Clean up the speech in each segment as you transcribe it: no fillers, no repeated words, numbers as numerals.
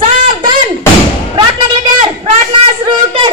सावधान, प्रार्थना के लिए तैयार, प्रार्थना शुरू कर।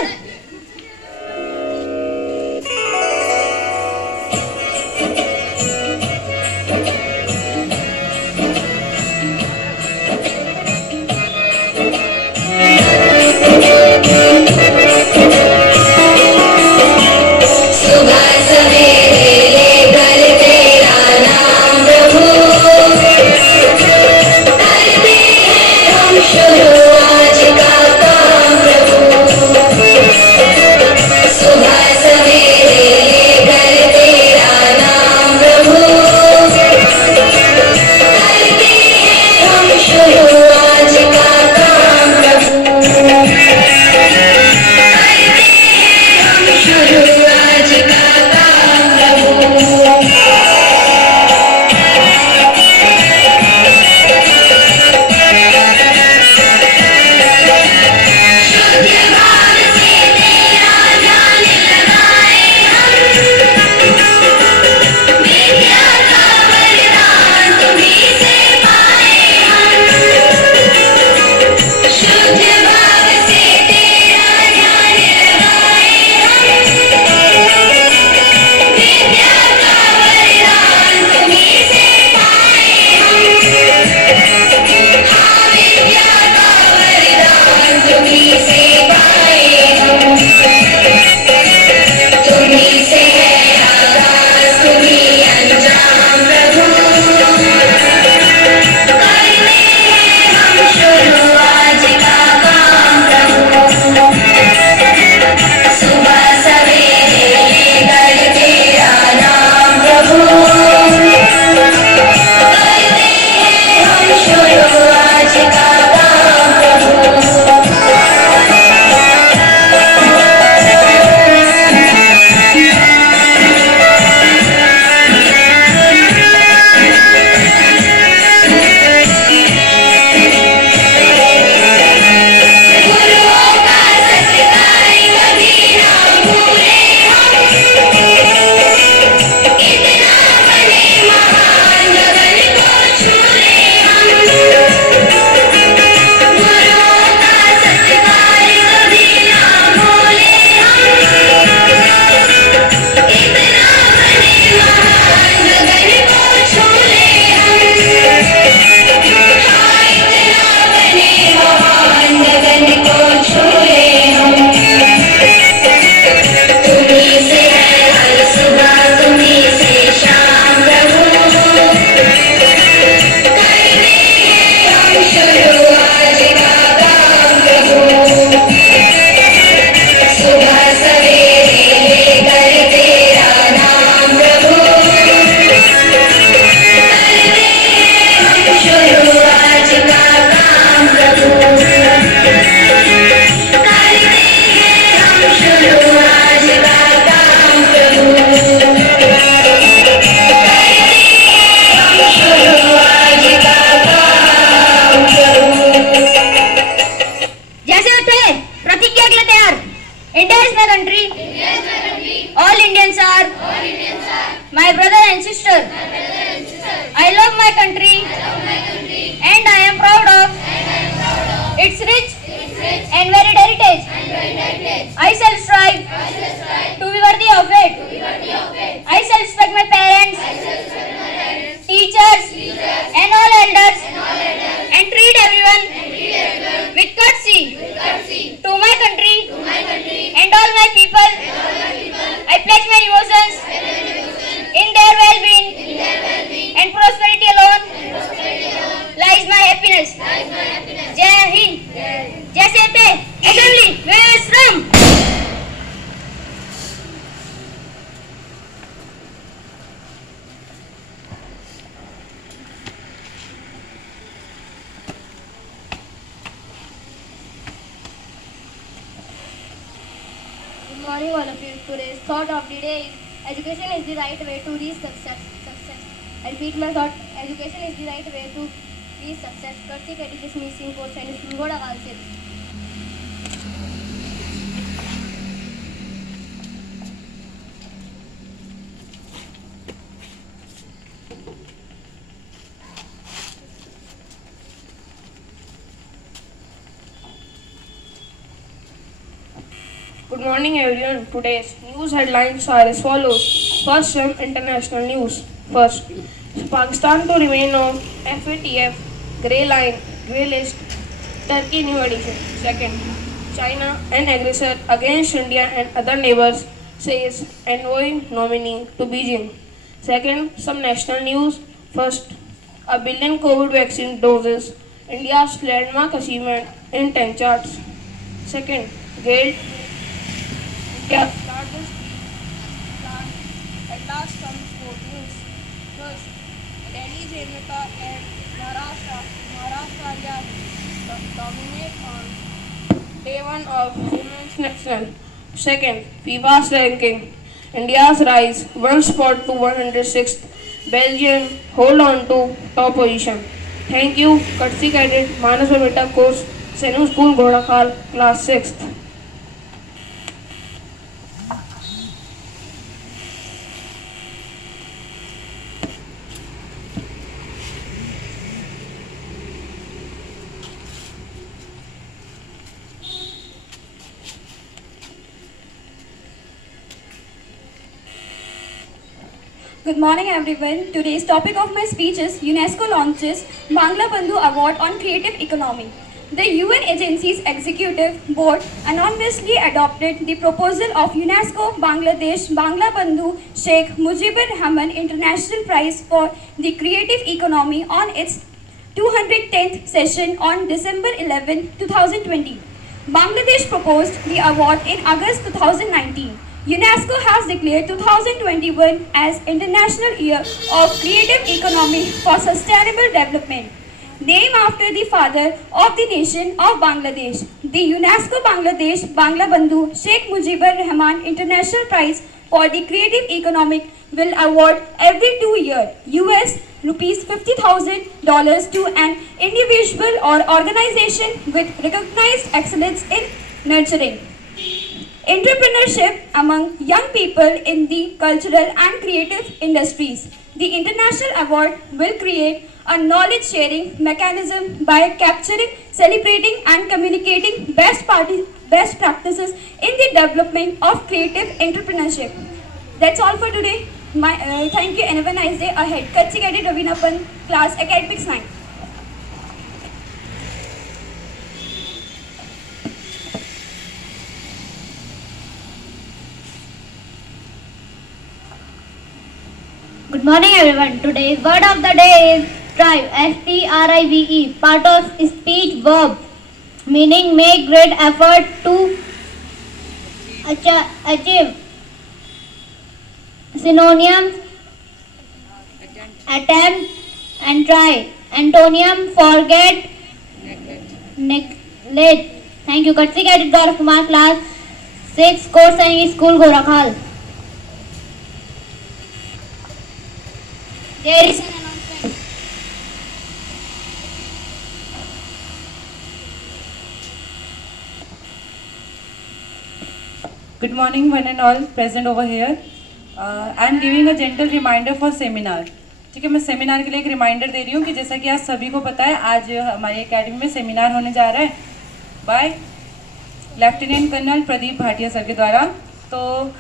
My brother and sister, I love my country and I am proud of its rich and varied heritage. I shall strive to be worthy of it. I shall respect my parents, teachers and all elders and treat everyone with courtesy. To my country and all my people, I pledge my devotions in their well-being and prosperity alone lies my happiness. Jai Hind. Jai Sete. Assembly. Where is from? Good morning, all of you. Today's thought of the day is education is the right way to reach success. I repeat my thought. Education is the right way to reach success. Kartik Education Missing Coach and Goda Kalsit. Good morning everyone. Today's news headlines are as follows. First, some international news. First, Pakistan to remain on FATF grey line, grey list. Turkey new addition. Second, China an aggressor against India and other neighbors, says envoy nominee to Beijing. Second, some national news. First, a billion COVID vaccine doses. India's landmark achievement in 10 charts. Second, GAIL, India's largest plant, at last some sport news. First, Delhi's Amrita and Maharashtra dominate on day one of Women's National. Second, FIFA's ranking. India's rise one spot to 106th. Belgium hold on to top position. Thank you, courtesy cadet Manas Beta course, Senu School, Ghodakal, class 6th. Good morning everyone. Today's topic of my speech is UNESCO launches Bangla Bandhu Award on Creative Economy. The UN agency's executive board unanimously adopted the proposal of UNESCO Bangladesh Bangla Bandhu Sheikh Mujibur Rahman International Prize for the Creative Economy on its 210th session on December 11, 2020. Bangladesh proposed the award in August 2019. UNESCO has declared 2021 as International Year of Creative Economy for Sustainable Development. Named after the father of the nation of Bangladesh, the UNESCO Bangladesh Bangla Bandhu Sheikh Mujibur Rahman International Prize for the Creative Economy will award every 2 years US rupees $50,000 to an individual or organization with recognized excellence in nurturing entrepreneurship among young people in the cultural and creative industries. The international award will create a knowledge-sharing mechanism by capturing, celebrating and communicating best practices in the development of creative entrepreneurship. That's all for today. Thank you and have a nice day ahead. Kutsi Cadet Ravina Pan, class Academics 9. Good morning everyone. Today's word of the day is strive, S-T-R-I-V-E, part of speech verb, meaning make great effort to achieve. Synonyms, attempt and try. Antonyms, forget, neglect. Thank you. Courtesy Cadet Gaurav Kumar, class 6, Course Science School, Ghodakal. There is an announcement. Good morning one and all present over here. I am giving a gentle reminder for seminar. ठीक है, मैं seminar के लिए एक reminder दे रही हूँ कि जैसा कि आज सभी को पता है, आज हमारी एकेडमी में सेमिनार होने जा रहा है by lieutenant colonel Pradeep Bhatia sir के द्वारा। तो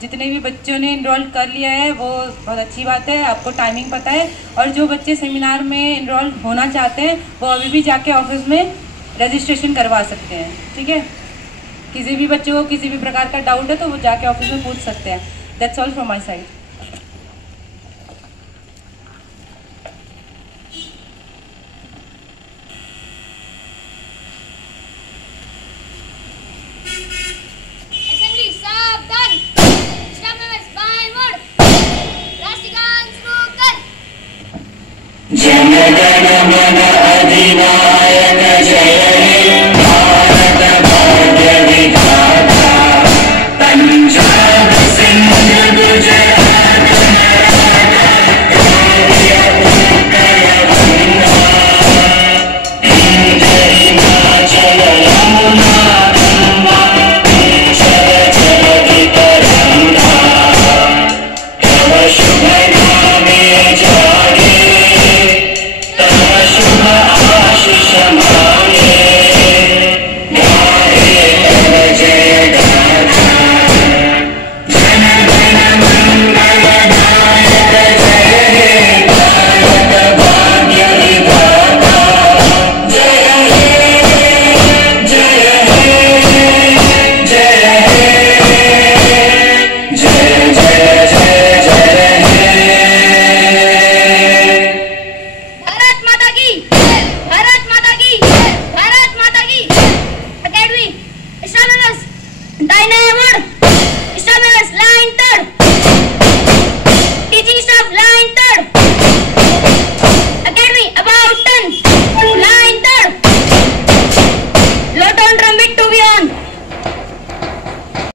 जितने भी बच्चों ने इनरोल कर लिया है वो बहुत अच्छी बात है, आपको टाइमिंग पता है। और जो बच्चे सेमिनार में इनरोल होना चाहते हैं वो अभी भी जाके ऑफिस में रजिस्ट्रेशन करवा सकते हैं। ठीक है, किसी भी बच्चे को किसी भी प्रकार का डाउट है तो वो जाके ऑफिस में पूछ सकते हैं। That's all from my side. जनगण मन अधिनायक